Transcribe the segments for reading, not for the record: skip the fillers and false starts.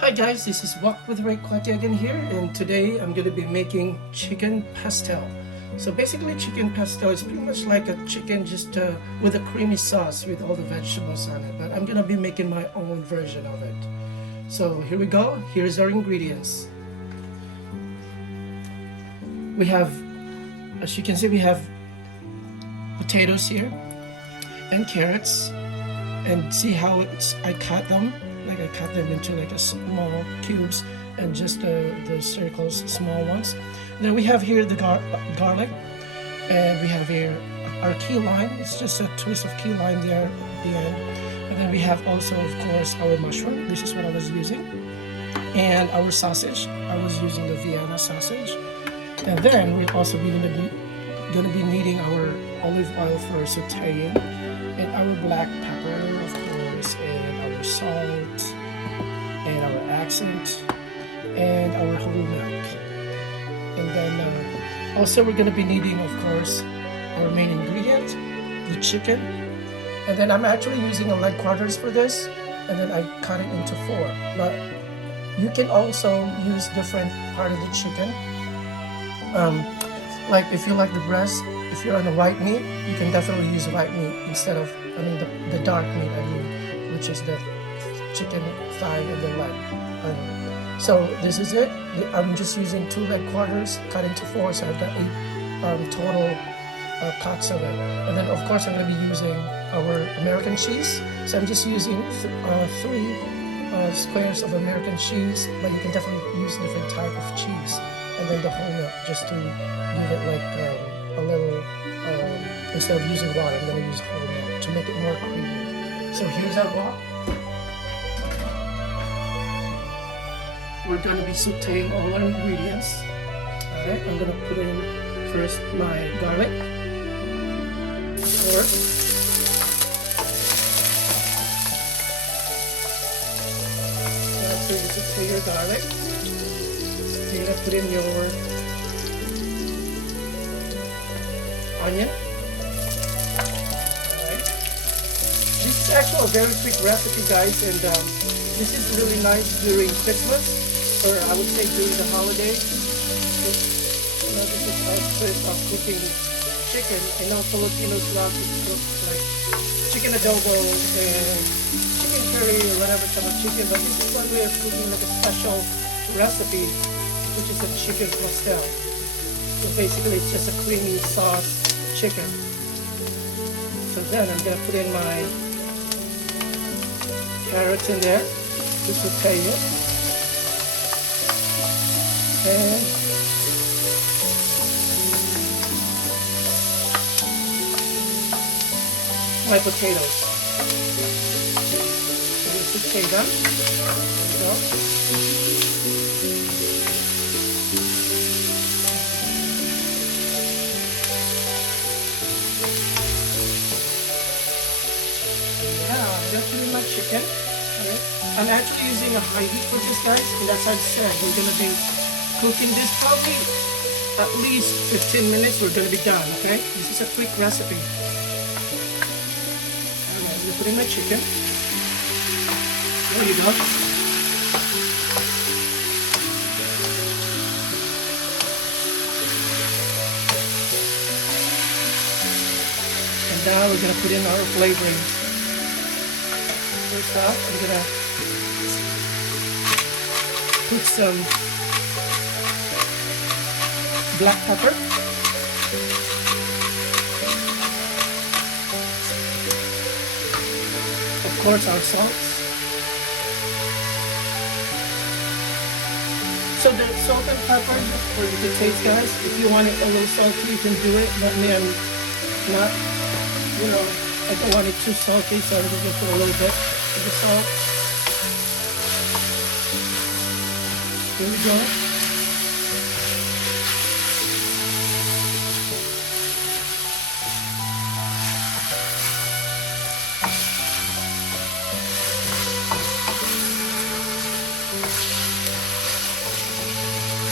Hi guys, this is Walk with Ray Kwati again here, and today I'm going to be making chicken pastel. So basically chicken pastel is pretty much like a chicken just with a creamy sauce with all the vegetables on it, but I'm going to be making my own version of it. So here we go. Here's our ingredients. We have, as you can see, we have potatoes here and carrots, and see how I cut them. Like I cut them into like a small cubes and just the circles, small ones. And then we have here the garlic, and we have here our key lime. It's just a twist of key lime there at the end. And then we have also, of course, our mushroom. This is what I was using, and our sausage. I was using the Vienna sausage. And then we're also going to be needing our olive oil for sautéing, and our black pepper, of course, and our salt, and our accent, and our whole milk. And then also we're going to be needing, of course, our main ingredient, the chicken. And then I'm actually using a leg quarters for this, and then I cut it into 4. Now, you can also use different part of the chicken. Like if you like the breast, if you're on the white meat, you can definitely use white meat instead of, the dark meat, which is the chicken thigh and the leg. So this is it. I'm just using 2 leg quarters cut into 4, so I've got 8 total cuts of it. And then of course I'm going to be using our American cheese. So I'm just using 3 squares of American cheese, but you can definitely use different type of cheese. And then the whole milk, just to give it like a little, instead of using water, I'm going to use whole milk to make it more creamy. So here's our wok. We're going to be sauteing all our ingredients. Alright, I'm going to put in first my garlic. After you saute your garlic, you're going to put in your onion. Alright. This is actually a very quick recipe, guys, and this is really nice during Christmas, or I would say during the holidays. This is our trick of cooking chicken. I know Filipinos love to cook like chicken adobo and chicken curry or whatever type of chicken, but this is one way of cooking like a special recipe, which is a chicken pastel. So basically it's just a creamy sauce chicken. So then I'm going to put in my carrots in there to saute it. And my potatoes. So we saute them. There we go. Definitely my chicken. Okay. I'm actually using a high heat for this, guys, and as I said, we're going to be cooking this probably at least 15 minutes. We're going to be done, okay? This is a quick recipe. Alright, I'm going to put in my chicken. There you go. And now we're going to put in our flavoring. First off, I'm gonna put some black pepper, of course our salt. So the salt and pepper is for you to taste, guys. If you want it a little salty, you can do it, but me, I'm not, I don't want it too salty, so I'm just gonna put a little bit of the salt. Here we go.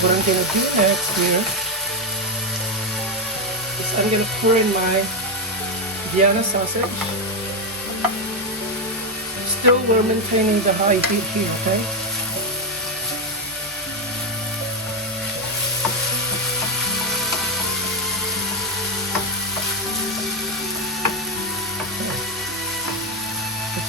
What I'm gonna do next here is I'm gonna pour in my Vienna sausage. Still, we're maintaining the high heat here, okay?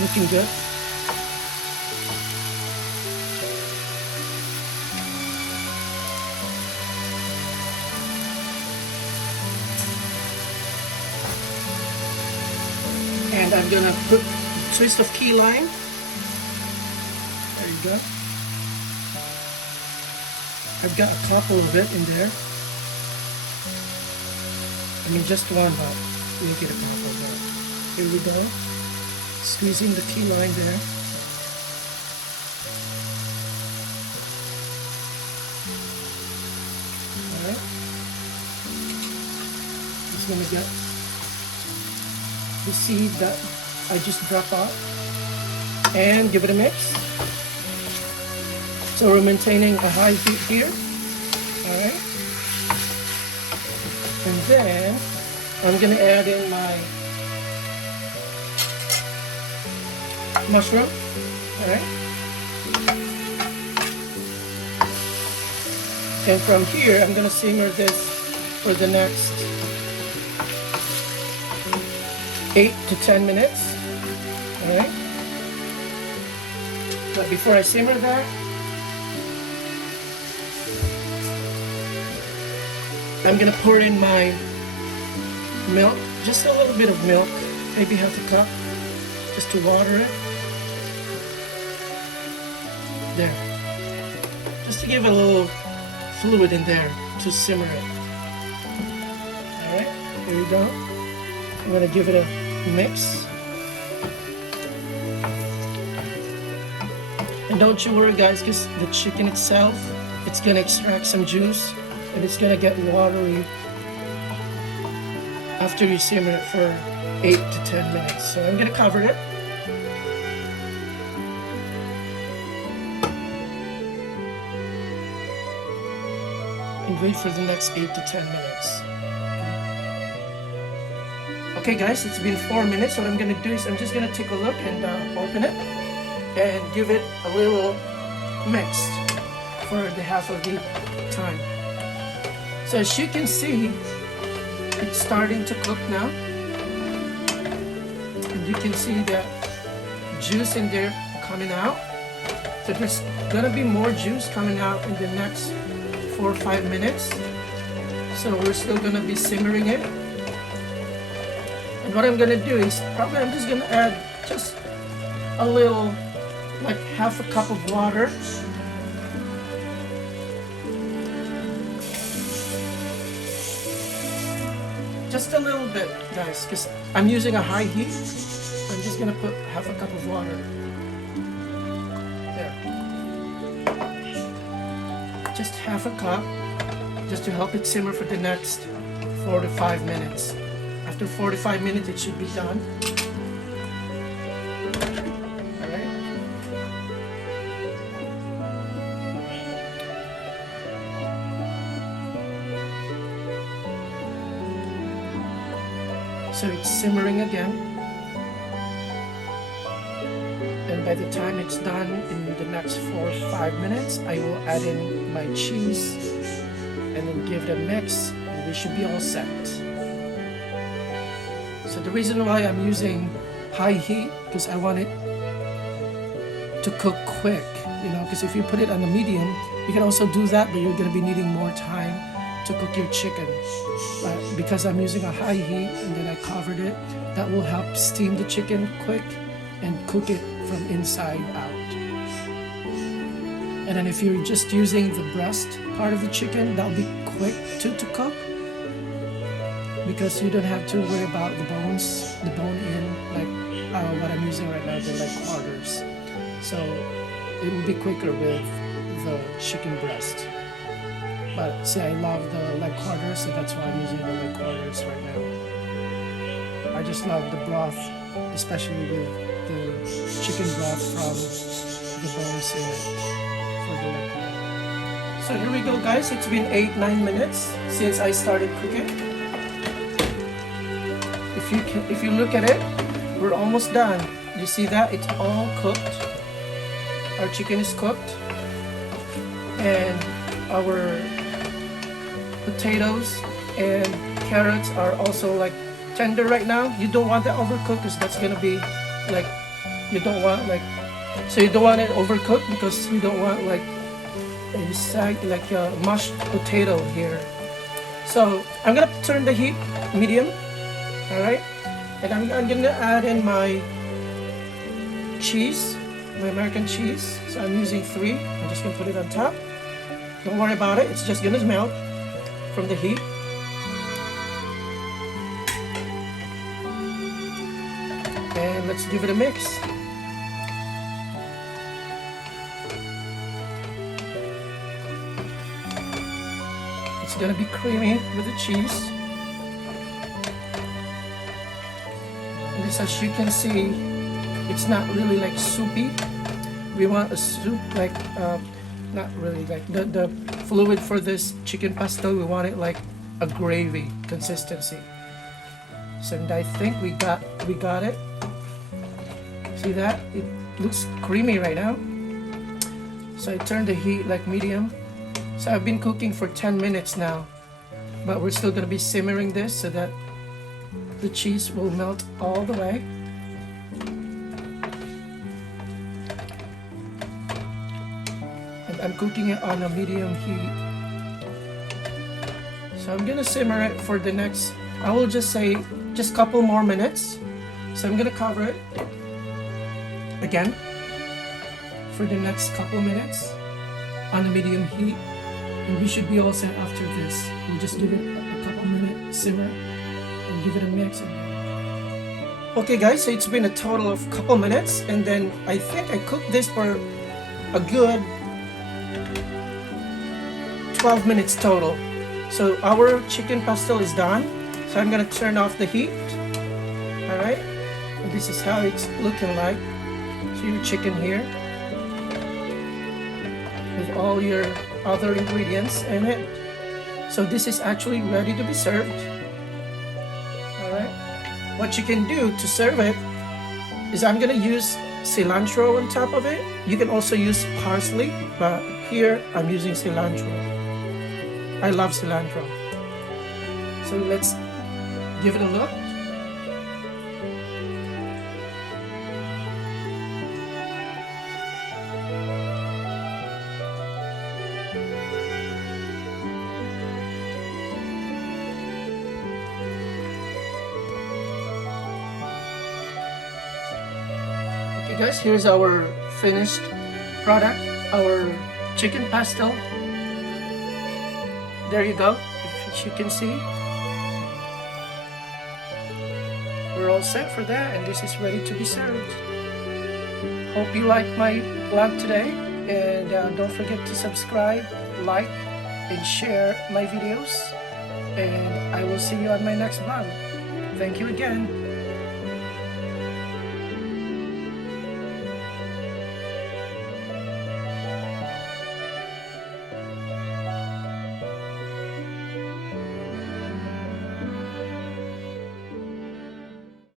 looking good. And I'm gonna put a twist of key lime. There you go. I've got a couple of it in there. I mean just one, but make it a couple there. Here we go. Squeezing the key lime there. Alright. Just gonna get the seed that I just dropped off and give it a mix. So we're maintaining a high heat here. Alright. And then I'm gonna add in my mushroom. Alright. And from here I'm gonna simmer this for the next 8 to 10 minutes. Alright. But before I simmer that, I'm gonna pour in my milk, just a little bit of milk, maybe half a cup, just to water it. There. Just to give a little fluid in there to simmer it. Alright, here we go. I'm gonna give it a mix. And don't you worry guys, because the chicken itself, it's gonna extract some juice and it's gonna get watery after you simmer it for 8 to 10 minutes. So I'm gonna cover it. And wait for the next 8 to 10 minutes. Okay guys, it's been 4 minutes. What I'm gonna do is I'm just gonna take a look and open it and give it a little mix for the half of the time. So as you can see, it's starting to cook now. And you can see the juice in there coming out. So there's gonna be more juice coming out in the next 4 or 5 minutes. So we're still gonna be simmering it. And what I'm gonna do is probably I'm just gonna add just a little, like half a cup of water. Just a little bit, guys, because I'm using a high heat. I'm just gonna put half a cup of water. There. Just half a cup, just to help it simmer for the next 4 to 5 minutes. After 4 to 5 minutes, it should be done. So it's simmering again, and by the time it's done in the next 4 or 5 minutes, I will add in my cheese and then give it a mix, and we should be all set. So the reason why I'm using high heat, because I want it to cook quick, you know, because if you put it on a medium, you can also do that, but you're going to be needing more time to cook your chicken. But because I'm using a high heat and then I covered it, that will help steam the chicken quick and cook it from inside out. And then if you're just using the breast part of the chicken, that'll be quick to cook, because you don't have to worry about the bones, the bone in, like what I'm using right now, the leg quarters. So it will be quicker with the chicken breast. But see, I love the leg quarters, so that's why I'm using the leg quarters right now. I just love the broth, especially with the chicken broth from the bones in it for the leg quarters. So here we go guys, it's been 8-9 minutes since I started cooking. If you look at it, we're almost done. You see that? It's all cooked. Our chicken is cooked. And our potatoes and carrots are also like tender right now. You don't want that overcooked, because that's gonna be like You don't want like, so you don't want it overcooked because you don't want like a mashed potato here. So I'm gonna turn the heat medium. All right, and I'm gonna add in my cheese, my American cheese. So I'm using 3. I'm just gonna put it on top. Don't worry about it. It's just gonna melt from the heat. And let's give it a mix. It's gonna be creamy with the cheese. And this, as you can see, it's not really like soupy. We want a soup like, not really like the fluid for this chicken pastel. We want it like a gravy consistency. So I think we got it. See that? It looks creamy right now. So I turned the heat like medium. So I've been cooking for 10 minutes now, but we're still gonna be simmering this so that the cheese will melt all the way. And I'm cooking it on a medium heat. So I'm gonna simmer it for the next, I will just say, just a couple more minutes. So I'm gonna cover it again for the next couple minutes on a medium heat, and we should be all set after this. We'll just give it a couple minute simmer and give it a mix. Okay guys, so it's been a total of a couple minutes, and then I think I cooked this for a good 12 minutes total. So our chicken pastel is done. So I'm gonna turn off the heat. All right, and this is how it's looking like. So your chicken here with all your other ingredients in it. So this is actually ready to be served. All right, what you can do to serve it is I'm gonna use cilantro on top of it. You can also use parsley, but here I'm using cilantro. I love cilantro. So let's give it a look. Okay guys, here's our finished product, our chicken pastel. There you go, as you can see. We're all set for that, and this is ready to be served. Hope you liked my vlog today, and don't forget to subscribe, like, and share my videos, and I will see you on my next vlog. Thank you again.